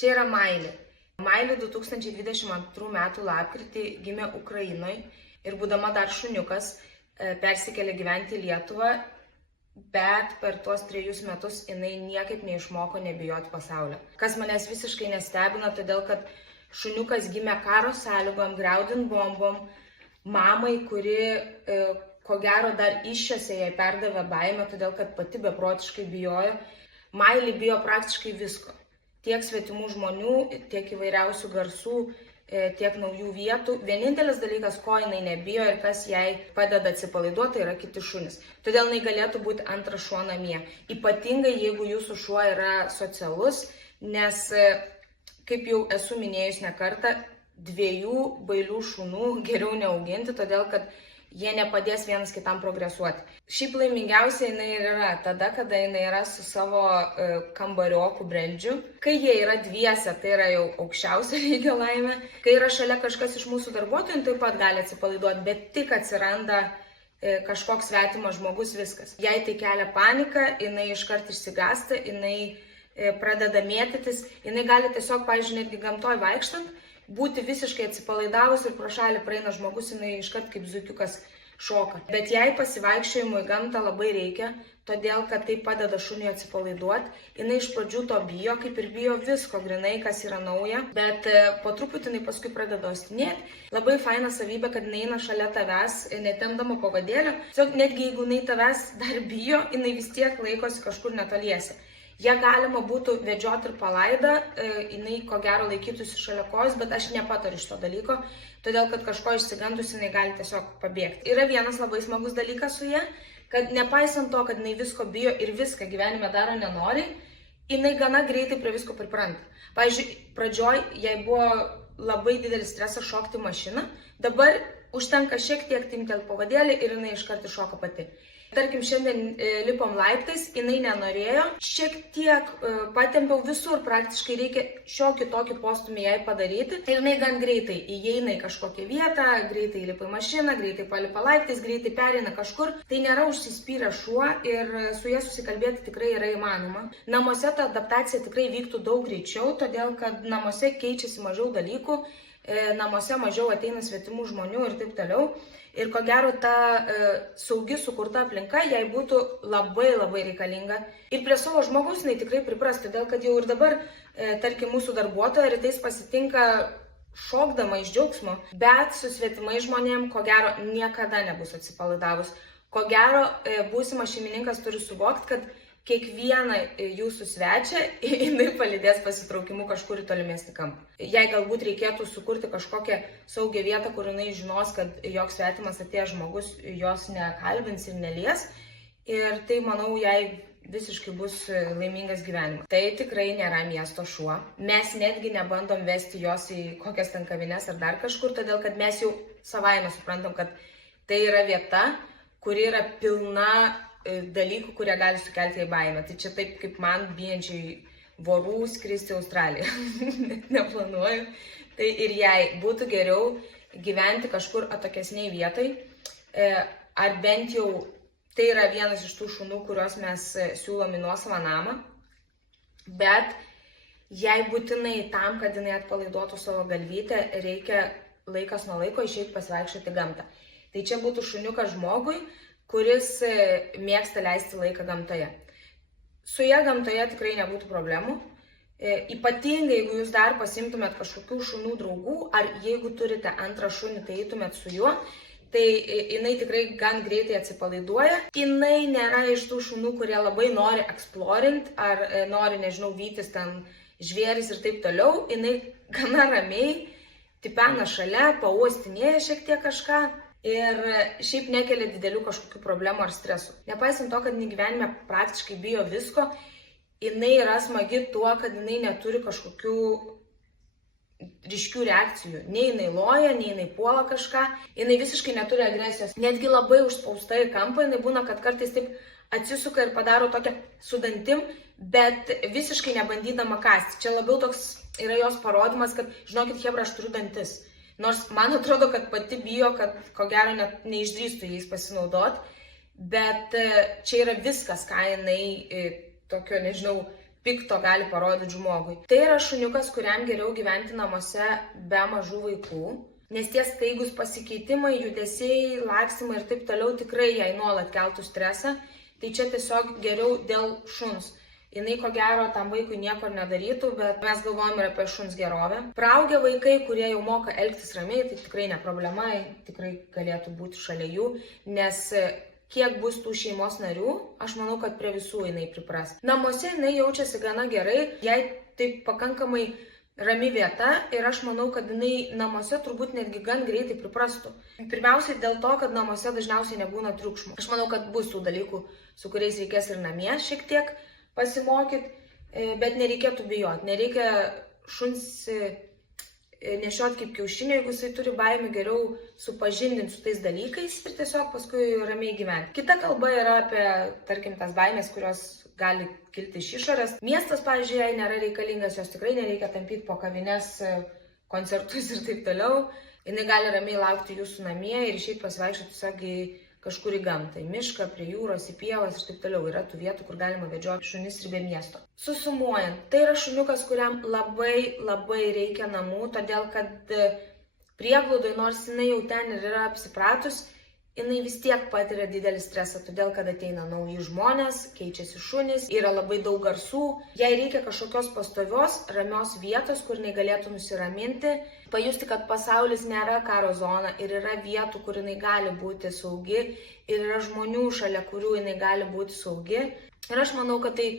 Čia yra Mailė. Mailė 2022 m. lapkritį gimė Ukrainoje ir būdama dar šuniukas persikėlė gyventi į Lietuvą, bet per tuos 3 metus jinai niekaip neišmoko nebijoti pasaulio. Kas manęs visiškai nestebina, todėl kad šuniukas gimė karo sąlygom, griaudint bombom, mamai, kuri ko gero dar iššiose jai perdavė baimę, todėl kad pati beprotiškai bijojo. Mailė bijo praktiškai visko. Tiek svetimų žmonių, tiek įvairiausių garsų, tiek naujų vietų. Vienintelis dalykas, ko jinai nebijo ir kas jai padeda atsipalaiduoti, yra kiti šunys. Todėl jinai galėtų būti antras šuo namie. Ypatingai, jeigu jūsų šuo yra socialus, nes, kaip jau esu minėjus ne kartą, 2 bailių šunų geriau neauginti, todėl kad jie nepadės vienas kitam progresuoti. Šiaip laimingiausia jinai yra tada, kada jinai yra su savo kambarioku brendžiu. Kai jie yra dviese, tai yra jau aukščiausio lygio laimė. Kai yra šalia kažkas iš mūsų darbuotojų, taip pat gali atsipalaiduoti, bet tik atsiranda kažkoks svetimas žmogus, viskas. Jei tai kelia paniką, jinai iškart išsigąsta, jinai pradeda mėtytis, jinai gali tiesiog, pavyzdžiui, netgi gamtoj vaikštant, būti visiškai atsipalaidavus ir pro šalį praeina žmogus, jinai iškart kaip zuikiukas šoka. Bet jai pasivaikščiojimui į gamtą labai reikia, todėl kad tai padeda šuniui atsipalaiduoti. Jinai iš pradžių to bijo, kaip ir bijo visko, grinai, kas yra nauja, bet po truputį jinai paskui pradeda ostinėti. Labai faina savybė, kad jinai eina šalia tavęs, netempdama pavadėlio. Tiesiog netgi jeigu jinai tavęs dar bijo, jinai vis tiek laikosi kažkur netoliese. Ją galima būtų vedžioti ir palaidą, jinai ko gero laikytųsi šalia kojos, bet aš nepatariu šito dalyko, todėl kad kažko išsigandus jinai gali tiesiog pabėgti. Yra vienas labai smagus dalykas su ja, kad nepaisant to, kad jinai visko bijo ir viską gyvenime daro nenori, jinai gana greitai prie visko pripranta. Pavyzdžiui, pradžioj jai buvo labai didelis stresas šokti mašiną, dabar užtenka šiek tiek timtelt pavadėlį ir jinai iškart iššoka pati. Tarkim, šiandien lipom laiptais, jinai nenorėjo, šiek tiek patempiau visur, praktiškai reikia šiokį tokį postumį jai padaryti. Ir jinai gan greitai įeina į kažkokią vietą, greitai įlipa į mašiną, greitai palipa laiptais, greitai pereina kažkur. Tai nėra užsispyrę šuo ir su ja susikalbėti tikrai yra įmanoma. Namuose ta adaptacija tikrai vyktų daug greičiau, todėl kad namuose keičiasi mažiau dalykų, namuose mažiau ateina svetimų žmonių ir taip toliau. Ir ko gero ta saugi sukurta aplinka jai būtų labai reikalinga. Ir prie savo žmogaus jinai tikrai pripras, todėl kad jau ir dabar, tarkim, mūsų darbuotoja rytais pasitinka šokdama iš džiaugsmo, bet su svetimais žmonėm ko gero niekada nebus atsipalaidavus. Ko gero būsimas šeimininkas turi suvokti, kad kiekvieną jūsų svečią jinai palydės pasitraukimu kažkur į tolimesnį kampą. Jei galbūt reikėtų sukurti kažkokią saugią vietą, kur jinai žinos, kad joks svetimas atėjęs žmogus jos nekalbins ir nelies. Ir tai, manau, jai visiškai bus laimingas gyvenimas. Tai tikrai nėra miesto šuo. Mes netgi nebandom vesti jos į kokias ten kavines ar dar kažkur, todėl kad mes jau savaime suprantam, kad tai yra vieta, kuri yra pilna dalykų, kurie gali sukelti į baimę. Tai čia taip kaip man bijančiai vorų skristi į Australiją. Neplanuoju. Tai ir jai būtų geriau gyventi kažkur atokesniai vietai. Ar bent jau tai yra vienas iš tų šunų, kuriuos mes siūlom į nuosavą namą. Bet jei būtinai tam, kad jinai atpalaiduotų savo galvytę, reikia laikas nuo laiko išeiti pasivaikščioti gamtą. Tai čia būtų šuniukas žmogui, kuris mėgsta leisti laiką gamtoje. Su ja gamtoje tikrai nebūtų problemų. Ypatingai, jeigu jūs dar pasimtumėt kažkokių šunų draugų, ar jeigu turite antrą šunį, tai eitumėt su juo, tai jinai tikrai gan greitai atsipalaiduoja. Jinai nėra iš tų šunų, kurie labai nori eksplorint, ar nori, nežinau, vytis ten žvėris ir taip toliau. Jinai gana ramiai tipena šalia, pauostinėja šiek tiek kažką. Ir šiaip nekelia didelių kažkokių problemų ar stresų. Nepaisant to, kad jinai gyvenime praktiškai bijo visko, jinai yra smagi tuo, kad jinai neturi kažkokių ryškių reakcijų. Nei jinai loja, nei jinai puola kažką, jinai visiškai neturi agresijos. Netgi labai užspausta į kampą, jinai būna, kad kartais taip atsisuka ir padaro tokią su dantim, bet visiškai nebandydama kasti. Čia labiau toks yra jos parodymas, kad žinokit, chebra, aš turiu dantis. Nors man atrodo, kad pati bijo, kad ko gero net neišdrįstų jais pasinaudoti, bet čia yra viskas, ką jinai tokio, nežinau, pikto gali parodyti žmogui. Tai yra šuniukas, kuriam geriau gyventi namuose be mažų vaikų, nes tie staigus pasikeitimai, judesiai, lakstymai ir taip toliau tikrai jai nuolat keltų stresą. Tai čia tiesiog geriau dėl šuns. Jinai ko gero tam vaikui nieko nedarytų, bet mes galvojame ir apie šuns gerovę. Praaugę vaikai, kurie jau moka elgtis ramiai, tai tikrai ne problema, tikrai galėtų būti šalia jų, nes kiek bus tų šeimos narių, aš manau, kad prie visų jinai pripras. Namuose jinai jaučiasi gana gerai, jai taip pakankamai rami vieta ir aš manau, kad jinai namuose turbūt netgi gan greitai priprastų. Pirmiausiai dėl to, kad namuose dažniausiai nebūna triukšmų. Aš manau, kad bus tų dalykų, su kuriais reikės ir namie šiek tiek pasimokyti, bet nereikėtų bijoti. Nereikia šuns nešioti kaip kiaušinio, jeigu jisai turi baimę, geriau supažindinti su tais dalykais ir tiesiog paskui ramiai gyventi. Kita kalba yra apie, tarkim, tas baimės, kurios gali kilti iš išorės. Miestas, pavyzdžiui, jai nėra reikalingas, jos tikrai nereikia tampyti po kavines, koncertus ir taip toliau. Jis gali ramiai laukti jūsų namie ir išeiti pasivaikščioti tiesiog į kažkur į gamtą, į mišką, prie jūros, į pievas ir taip toliau. Yra tų vietų, kur galima vedžioti šunis ir be miesto. Susumuojant, tai yra šuniukas, kuriam labai reikia namų, todėl kad prieglaudoj, nors jinai jau ten ir yra apsipratus, jinai vis tiek patiria didelį stresą, todėl kad ateina nauji žmonės, keičiasi šunys, yra labai daug garsų. Jai reikia kažkokios pastovios, ramios vietos, kur jinai galėtų nusiraminti, pajusti, kad pasaulis nėra karo zona ir yra vietų, kur jinai gali būti saugi ir yra žmonių, šalia kurių jinai gali būti saugi. Ir aš manau, kad tai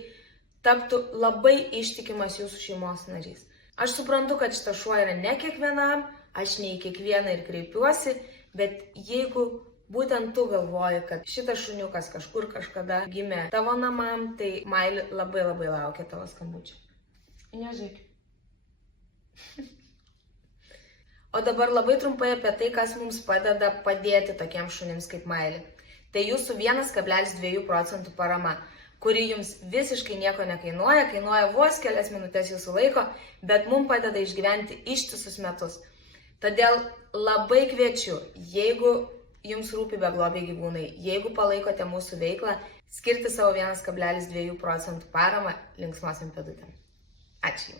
taptų labai ištikimas jūsų šeimos narys. Aš suprantu, kad šitas šuo yra ne kiekvienam, aš ne į kiekvieną ir kreipiuosi, bet jeigu būtent tu galvoji, kad šitas šuniukas kažkur kažkada gimė tavo namam, tai Maili labai laukia tavo skambučio. Nežiūrėk. O dabar labai trumpai apie tai, kas mums padeda padėti tokiems šunims kaip Maili. Tai jūsų 1,2% parama, kuri jums visiškai nieko nekainuoja, kainuoja vos kelias minutės jūsų laiko, bet mums padeda išgyventi ištisus metus. Todėl labai kviečiu, jeigu jums rūpi beglobiai gyvūnai, jeigu palaikote mūsų veiklą, skirti savo 1,2% paramą linksmosiom pėdutėm. Ačiū.